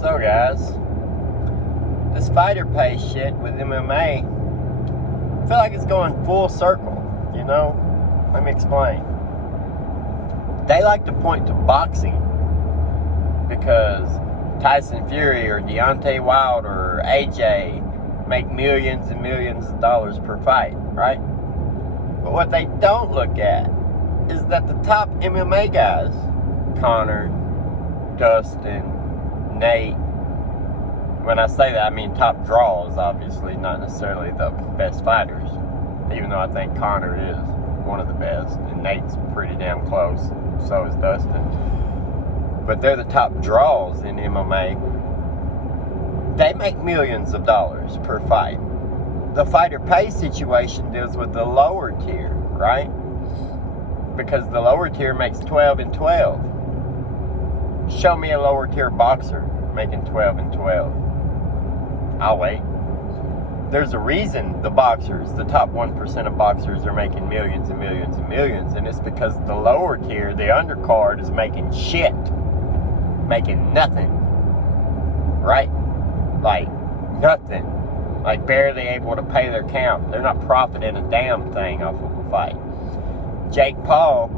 So guys, this fighter pay shit with MMA, I feel like it's going full circle, you know? Let me explain. They like to point to boxing because Tyson Fury or Deontay Wilder or AJ make millions and millions of dollars per fight, right? But what they don't look at is that the top MMA guys, Conor, Dustin, Nate, when I say that, I mean top draws, obviously, not necessarily the best fighters, even though I think Conor is one of the best, and Nate's pretty damn close, so is Dustin. But they're the top draws in MMA. They make millions of dollars per fight. The fighter pay situation deals with the lower tier, right? Because the lower tier makes 12 and 12. Show me a lower tier boxer making 12 and 12. I'll wait. There's a reason the boxers, the top 1% of boxers, are making millions and millions and millions, and it's because the lower tier, the undercard, is making shit. Making nothing. Right? Like, nothing. Like, barely able to pay their count. They're not profiting a damn thing off of a fight. Jake Paul,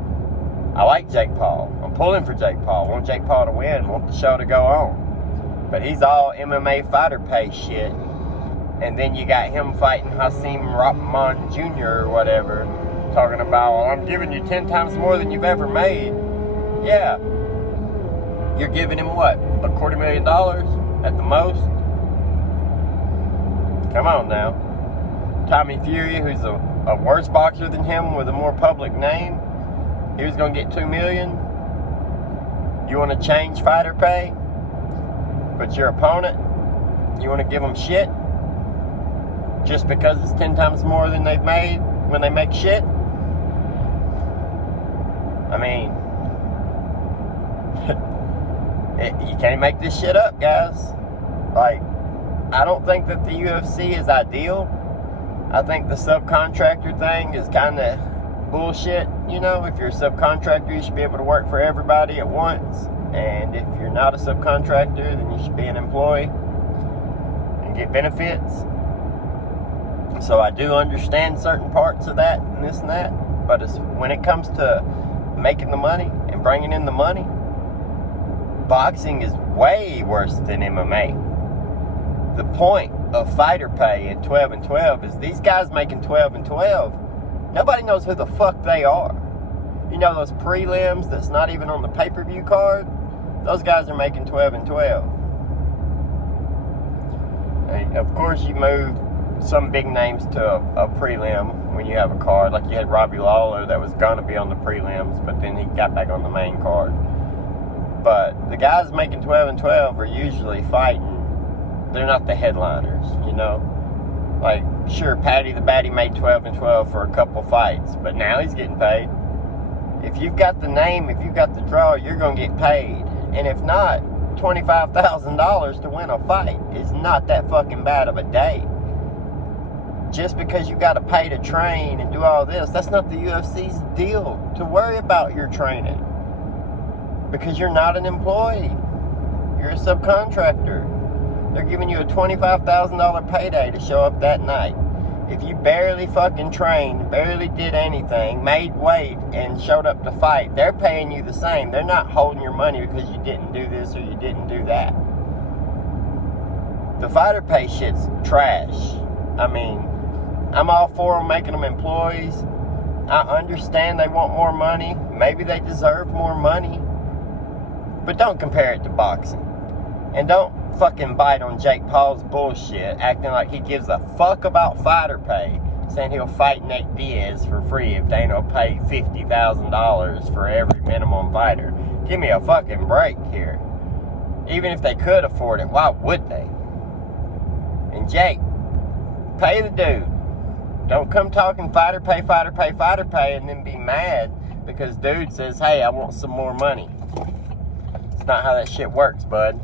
I like Jake Paul. I'm pulling for Jake Paul. I want Jake Paul to win. I want the show to go on. But he's all MMA fighter pay shit. And then you got him fighting Hasim Rahman Jr. or whatever, talking about, well, I'm giving you 10 times more than you've ever made. Yeah. You're giving him what? $250,000 at the most? Come on now. Tommy Fury, who's a worse boxer than him with a more public name, he was going to get $2 million. You want to change fighter pay? But your opponent, you want to give them shit? Just because it's 10 times more than they've made when they make shit? I mean, you can't make this shit up, guys. Like, I don't think that the UFC is ideal. I think the subcontractor thing is kind of bullshit. You know, if you're a subcontractor, you should be able to work for everybody at once. And if you're not a subcontractor, then you should be an employee and get benefits. So I do understand certain parts of that and this and that. But when it comes to making the money and bringing in the money, boxing is way worse than MMA. The point of fighter pay at 12 and 12 is these guys making 12 and 12. Nobody knows who the fuck they are. You know those prelims that's not even on the pay-per-view card? Those guys are making 12 and 12. And of course, you move some big names to a prelim when you have a card. Like you had Robbie Lawler that was going to be on the prelims, but then he got back on the main card. But the guys making 12 and 12 are usually fighting. They're not the headliners, you know? Like, sure, Paddy the Baddy made 12 and 12 for a couple fights, but now he's getting paid. If you've got the name, if you've got the draw, you're going to get paid. And if not, $25,000 to win a fight is not that fucking bad of a day. Just because you got to pay to train and do all this, that's not the UFC's deal to worry about your training. Because you're not an employee. You're a subcontractor. They're giving you a $25,000 payday to show up that night. If you barely fucking trained, barely did anything, made weight, and showed up to fight, they're paying you the same. They're not holding your money because you didn't do this or you didn't do that. The fighter pay shit's trash. I mean, I'm all for them making them employees. I understand they want more money. Maybe they deserve more money. But don't compare it to boxing. And don't fucking bite on Jake Paul's bullshit, acting like he gives a fuck about fighter pay, saying he'll fight Nate Diaz for free if Dana will pay $50,000 for every minimum fighter. Give me a fucking break here. Even if they could afford it, why would they? And Jake, pay the dude. Don't come talking fighter pay, and then be mad because dude says, hey, I want some more money. It's not how that shit works, bud.